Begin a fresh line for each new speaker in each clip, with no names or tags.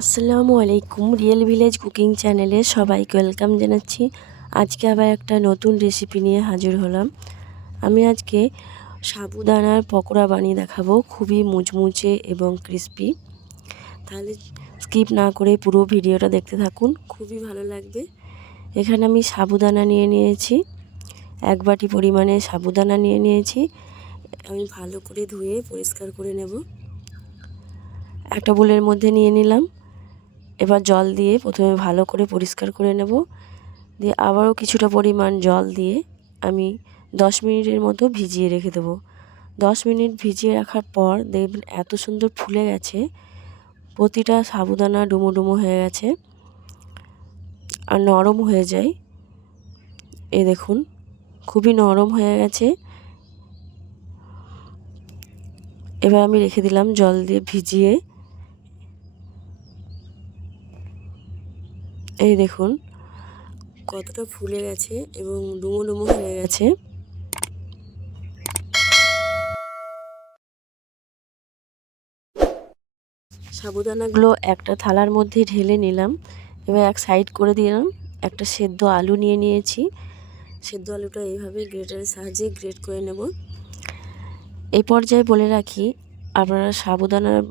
আসসালামু আলাইকুম real village cooking চ্যানেলে সবাইকে ওয়েলকাম জানাচ্ছি। আজকে আবার একটা নতুন রেসিপি নিয়ে হাজির হলাম। আমি আজকে সাবুদানার পকোড়া বানিয়ে দেখাবো, খুবই মুচমুচে এবং ক্রিস্পি তাহলে স্কিপ না করে পুরো ভিডিওটা দেখতে থাকুন, খুবই ভালো লাগবে। এখানে আমি সাবুদানা নিয়ে নিয়েছি, এক বাটি পরিমাণে সাবুদানা নিয়ে নিয়েছি। আমি ভালো করে ধুয়ে পরিষ্কার করে নেব। একটা বোলের মধ্যে নিয়ে নিলাম। এবার জল দিয়ে প্রথমে ভালো করে পরিষ্কার করে নেব। দিয়ে আবারও কিছুটা পরিমাণ জল দিয়ে আমি দশ মিনিটের মতো ভিজিয়ে রেখে দেবো। দশ মিনিট ভিজিয়ে রাখার পর দেখবেন এত সুন্দর ফুলে গেছে। প্রতিটা সাবুদানা ডুমো ডুমো হয়ে গেছে আর নরম হয়ে যায়। এ দেখুন, খুবই নরম হয়ে গেছে। এবার আমি রেখে দিলাম জল দিয়ে ভিজিয়ে। এই দেখুন, কতটা ফুলে গেছে এবং ডুমো ডুমো হয়ে গেছে। সাবুদানাগুলো একটা থালার মধ্যে ঢেলে নিলাম, এবার এক সাইড করে দিলাম। একটা সেদ্ধ আলু নিয়ে নিয়েছি। সেদ্ধ আলুটা এইভাবে গ্রেটারের সাহায্যে গ্রেট করে নেব। এই পর্যায়ে বলে রাখি, আপনারা সাবুদানার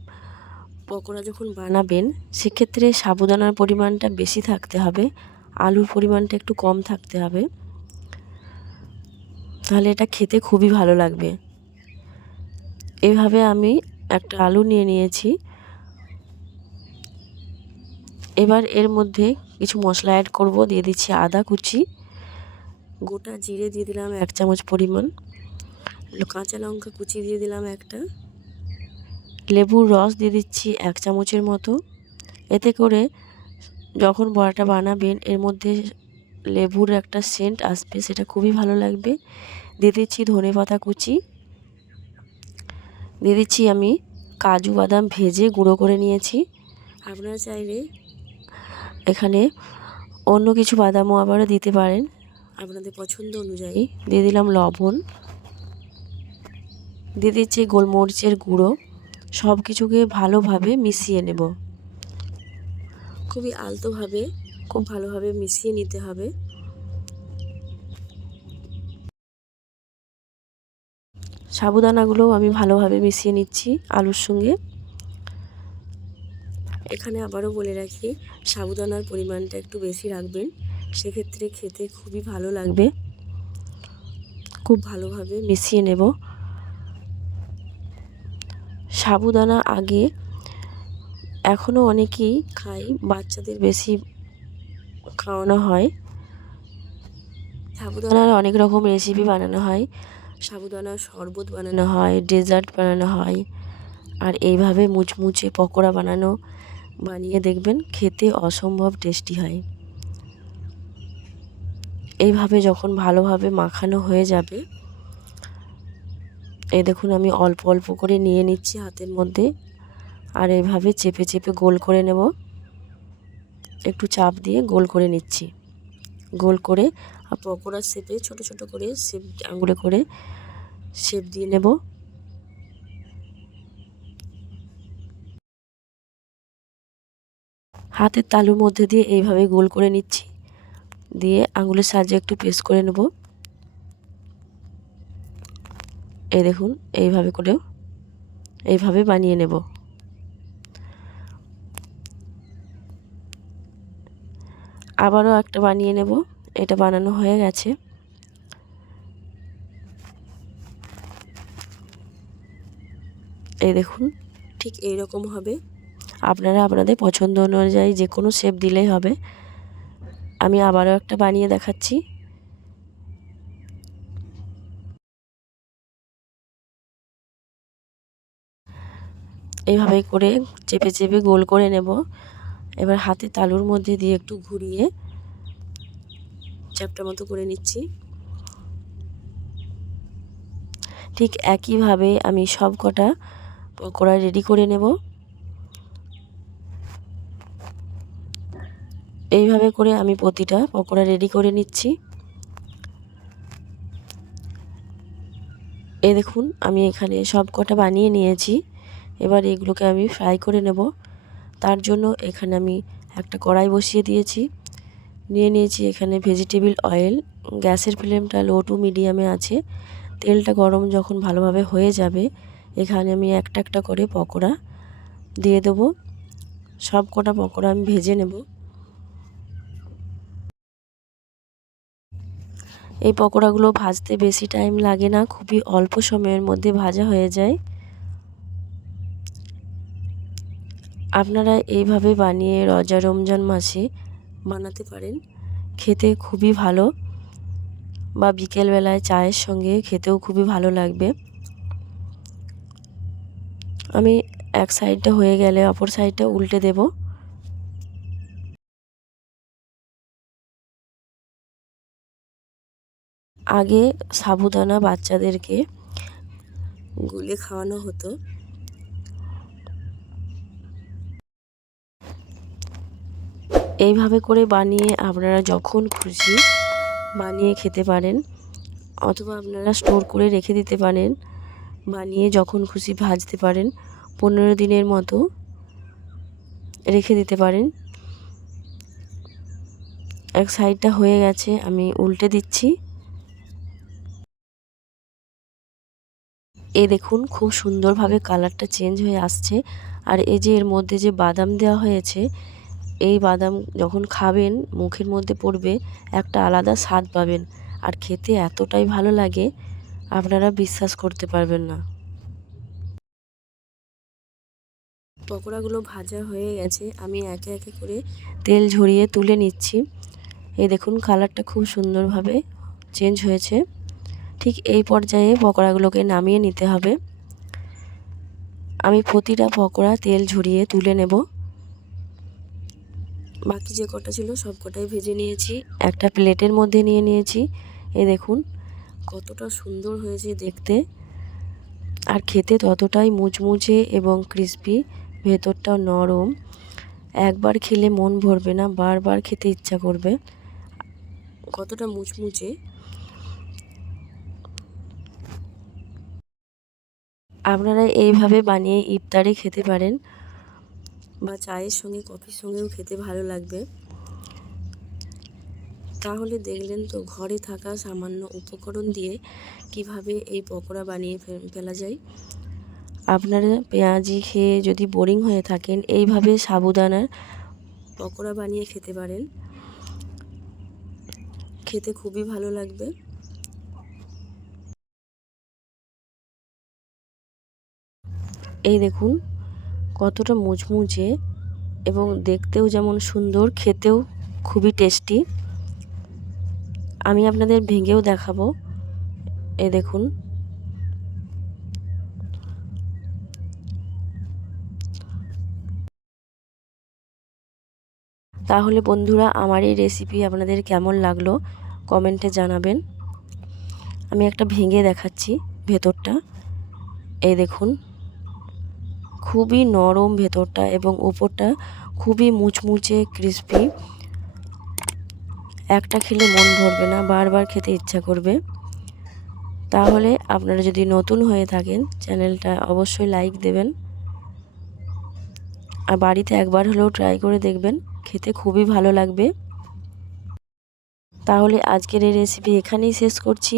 পকোড়া যখন বানাবেন, সেক্ষেত্রে সাবুদানার পরিমাণটা বেশি থাকতে হবে, আলুর পরিমাণটা একটু কম থাকতে হবে। তাহলে এটা খেতে খুবই ভালো লাগবে। এভাবে আমি একটা আলু নিয়ে নিয়েছি। এবার এর মধ্যে কিছু মশলা অ্যাড করব, দিয়ে দিচ্ছি আদা কুচি। গোটা জিরে দিয়ে দিলাম এক চামচ পরিমাণ। কাঁচা লঙ্কা কুচি দিয়ে দিলাম একটা। লেবুর রস দিয়ে দিচ্ছি এক চামচের মতো। এতে করে যখন বড়াটা বানাবেন, এর মধ্যে লেবুর একটা সেন্ট আসবে, সেটা খুবই ভালো লাগবে। দিয়ে দিচ্ছি ধনে পাতা কুচি। দিয়ে দিচ্ছি আমি কাজু বাদাম ভেজে গুঁড়ো করে নিয়েছি। আপনারা চাইলে এখানে অন্য কিছু বাদামও আবারও দিতে পারেন। আপনাদের পছন্দ অনুযায়ী। দিয়ে দিলাম লবণ। দিয়ে দিচ্ছি গোলমরিচের গুঁড়ো। সব কিছুকে ভালোভাবে মিশিয়ে নেব। খুবই আলতোভাবে খুব ভালোভাবে মিশিয়ে নিতে হবে। সাবুদানাগুলোও আমি ভালোভাবে মিশিয়ে নিচ্ছি আলুর সঙ্গে। এখানে আবারও বলে রাখি সাবুদানার পরিমাণটা একটু বেশি রাখবেন। সেক্ষেত্রে খেতে খুবই ভালো লাগবে। খুব ভালোভাবে মিশিয়ে নেব। সাবুদানা আগে এখনও অনেকেই খায়। বাচ্চাদের বেশি খাওয়ানো হয়। সাবুদানার অনেক রকম রেসিপি বানানো হয়। সাবুদানার শরবত বানানো হয় ডেজার্ট বানানো হয়, আর এইভাবে মুচমুচে পকোড়া বানানো, বানিয়ে দেখবেন খেতে অসম্ভব টেস্টি হয়। এইভাবে যখন ভালোভাবে মাখানো হয়ে যাবে এই দেখুন, আমি অল্প অল্প করে নিয়ে নিচ্ছি হাতের মধ্যে। আর এভাবে চেপে চেপে গোল করে নেব। একটু চাপ দিয়ে গোল করে নিচ্ছি। গোল করে আর পকোড়ার শেপে ছোট ছোট করে শেপ, আঙুলে করে শেপ দিয়ে নেব। হাতের তালুর মধ্যে দিয়ে এইভাবে গোল করে নিচ্ছি। দিয়ে আঙুলের সাহায্যে একটু পেস্ট করে নেব। এই দেখুন, এইভাবে করেও এইভাবে বানিয়ে নেব। আবারও একটা বানিয়ে নেব, এটা বানানো হয়ে গেছে। এই দেখুন, ঠিক এই রকম হবে। আপনারা আপনাদের পছন্দ অনুযায়ী যে কোনো শেপ দিলেই হবে। আমি আবারও একটা বানিয়ে দেখাচ্ছি। এইভাবে করে চেপে চেপে গোল করে নেব। এবার হাতে তালুর মধ্যে দিয়ে একটু ঘুরিয়ে চ্যাপটা মতো করে নিচ্ছি। ঠিক একইভাবে আমি সব কটা পকোড়া রেডি করে নেব। এইভাবে করে আমি প্রতিটা পকোড়া রেডি করে নিচ্ছি। এই দেখুন, আমি এখানে সব কটা বানিয়ে নিয়েছি। এবার এগুলোকে আমি ফ্রাই করে নেব। তার জন্য এখানে আমি একটা কড়াই বসিয়ে দিয়েছি। নিয়ে নিয়েছি এখানে ভেজিটেবিল অয়েল গ্যাসের ফ্লেমটা লো টু মিডিয়ামে আছে। তেলটা গরম যখন ভালোভাবে হয়ে যাবে, এখানে আমি একটা একটা করে পকোড়া দিয়ে দেবো। সব কটা পকোড়া আমি ভেজে নেব। এই পকোড়াগুলো ভাজতে বেশি টাইম লাগে না, খুবই অল্প সময়ের মধ্যে ভাজা হয়ে যায়। আপনারা এইভাবে বানিয়ে রজা রমজান মাসে বানাতে পারেন। খেতে খুবই ভালো বা বিকেলবেলায় চায়ের সঙ্গে খেতেও খুবই ভালো লাগবে। আমি এক সাইডটা হয়ে গেলে অপর সাইডটা উল্টে দেব। আগে সাবুদানা বাচ্চাদেরকে গুলে খাওয়ানো হতো। এইভাবে করে বানিয়ে আপনারা যখন খুশি বানিয়ে খেতে পারেন অথবা আপনারা স্টোর করে রেখে দিতে পারেন, বানিয়ে যখন খুশি ভাজতে পারেন, পনেরো দিনের মতো রেখে দিতে পারেন। এক সাইডটা হয়ে গেছে, আমি উল্টে দিচ্ছি। এ দেখুন, খুব সুন্দরভাবে কালারটা চেঞ্জ হয়ে আসছে। আর এই যে এর মধ্যে যে বাদাম দেওয়া হয়েছে এই বাদাম যখন খাবেন, মুখের মধ্যে পড়বে একটা আলাদা স্বাদ পাবেন। আর খেতে এতটাই ভালো লাগে, আপনারা বিশ্বাস করতে পারবেন না। পকোড়াগুলো ভাজা হয়ে গেছে, আমি একে একে করে তেল ঝরিয়ে তুলে নিচ্ছি। এই দেখুন, কালারটা খুব সুন্দরভাবে চেঞ্জ হয়েছে। ঠিক এই পর্যায়ে পকোড়াগুলোকে নামিয়ে নিতে হবে। আমি প্রতিটা পকোড়া তেল ঝরিয়ে তুলে নেব। বাকি যে কটা ছিল সব কটাই ভেজে নিয়েছি। একটা প্লেটের মধ্যে নিয়ে নিয়েছি। এ দেখুন, কতটা সুন্দর হয়েছে দেখতে। আর খেতে ততটাই মুচমুচে এবং ক্রিস্পি ভেতরটাও নরম। একবার খেলে মন ভরবে না, বারবার খেতে ইচ্ছা করবে। কতটা মুচমুচে। আপনারা এইভাবে বানিয়ে ইফতারে খেতে পারেন। বা চায়ের সঙ্গে কফির সঙ্গেও খেতে ভালো লাগবে। তাহলে দেখলেন তো ঘরে থাকা সামান্য উপকরণ দিয়ে কীভাবে এই পকোড়া বানিয়ে ফেলা যায়। আপনারা পেঁয়াজি খেয়ে যদি বোরিং হয়ে থাকেন, এইভাবে সাবুদানার পকোড়া বানিয়ে খেতে পারেন। খেতে খুবই ভালো লাগবে। এই দেখুন কতটা মুচমুচে এবং দেখতেও যেমন সুন্দর, খেতেও খুবই টেস্টি আমি আপনাদের ভেঙেও দেখাবো। এ দেখুন। তাহলে বন্ধুরা, আমার এই রেসিপি আপনাদের কেমন লাগল? কমেন্টে জানাবেন। আমি একটা ভেঙে দেখাচ্ছি ভেতরটা। এই দেখুন। খুবই নরম ভেতরটা এবং ওপরটা খুবই মুচমুচে ক্রিস্পি একটা খেলে মন ভরবে না, বারবার খেতে ইচ্ছা করবে। তাহলে আপনারা যদি নতুন হয়ে থাকেন, চ্যানেলটা অবশ্যই লাইক দেবেন। আর বাড়িতে একবার হলেও ট্রাই করে দেখবেন, খেতে খুবই ভালো লাগবে। তাহলে আজকের এই রেসিপি এখানেই শেষ করছি।